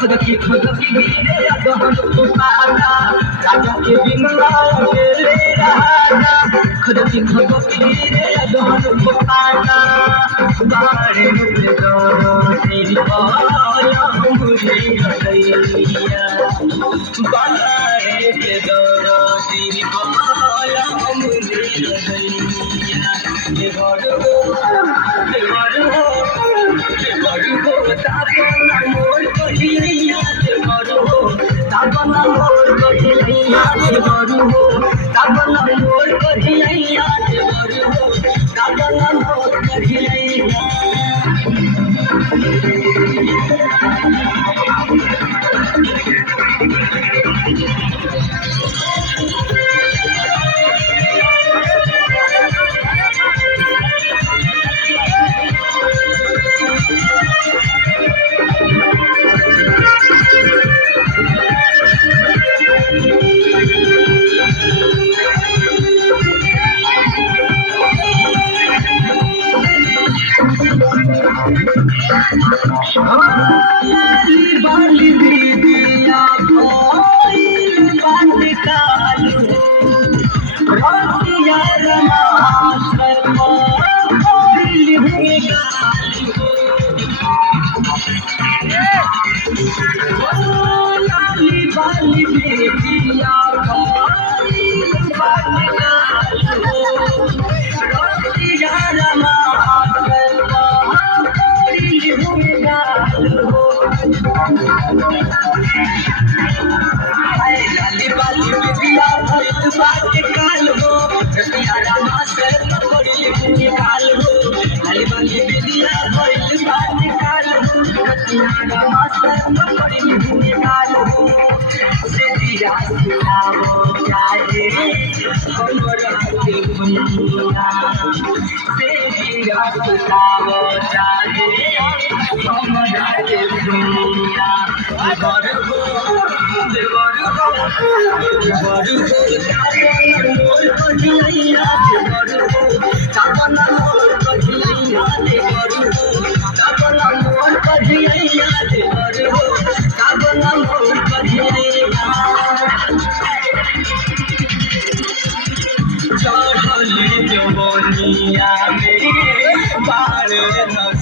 खुद की गिरे अदहन पुकारा राजा के बिमला ले रहा खुद की गिरे अदहन पुकारा बारे में दो तेरी पाया मुझे गईया बारे में दो तेरी पाया मुझे गईया ये बड़ो तापना मोर कहिया जे बड़ो तापना मोर कहिया जे बड़ो तापना मोर कहिया जे बड़ो तापना मोर कहिया बाली दीदिया कोई बात कालू रातिया रमास कोई हुए लाली बाली दीदिया कोई बात कालू रातिया रमास लाली बाली बिटिया भइल बात काल हो रतिया मास्टर पकड़ी निकाल हो लाली बाली बिटिया भइल बात काल हो रतिया मास्टर पकड़ी निकाल हो से दिया सुनाओ जाए हमरा के दुनिया से दिया सुनाओ जाए हमरा के दुनिया बड़ हो मोर कहिया जे बड़ो तापना मोर कहिया जे बड़ो तापना मोर कहिया जे बड़ो तापना मोर कहिया चढ़ली जवनिया में बार न